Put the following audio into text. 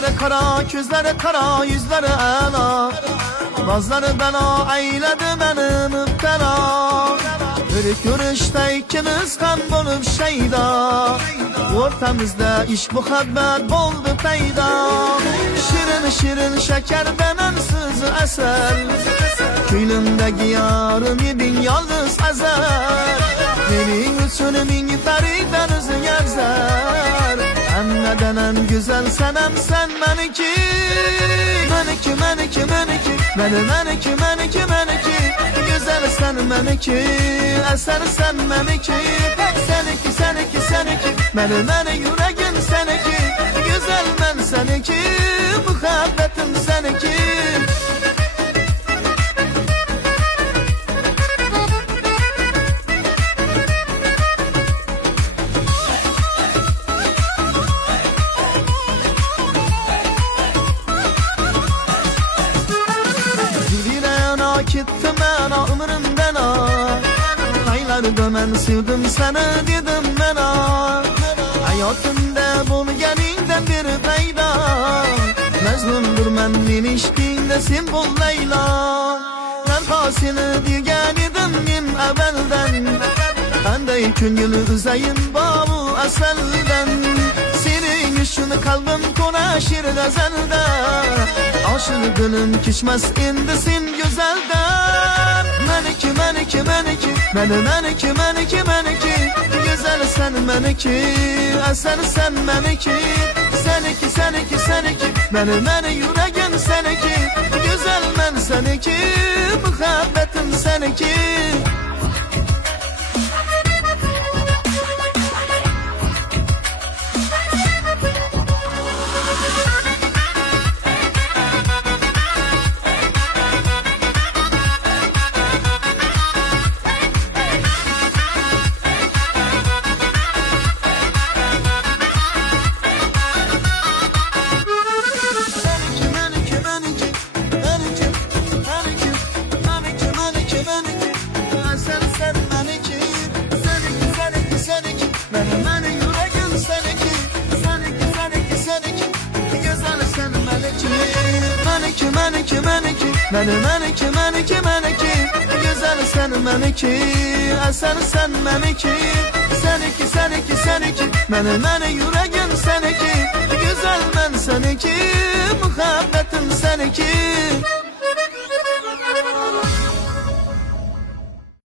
Kaşları kara, gözleri kara, yüzleri ela. Bazları bela eyledi beni müptela. Bir görüşte ikimiz kan bulup şeyda. Ortamızda iş muhabbet oldu peyda. Şirin şirin şeker benensiz eser. Küylümdeki yarım bin yalnız ezer. Benim için min feriden üzün yerzer. Emmeden en güzel senem sen meniki. Meniki meniki meniki. Meniki meniki meniki. Güzel sen meniki. Eser sen meniki. Seniki seniki seniki. Meni yüreğin seniki. Güzel men seniki. Muhabbetim seniki. Gittim ben ömrümden aylarda ben sevdim seni dedim ben hayatımda bulganinden bir peyda. Mecnundur ben ilişkinde sen bul Leyla. Ben hasini diyen idim min evvelden. Ben de küngülü üzeyin babu eselden. Senin için kalbim konuşur gazelde. Aşık gülüm kişmez indisin güzelden. Meniki meniki meniki. Meniki meniki meniki. Güzel sen meniki. Eser sen meniki. Seniki seniki seniki. Meni yüreğin seniki. Güzel men seniki. Muhabbetim seniki. Meniki meniki meniki. Güzel sen meniki. Eser sen meniki. Seniki seniki seniki. Meni yüreğin seniki. Güzel men seniki. Muhabbetim seniki.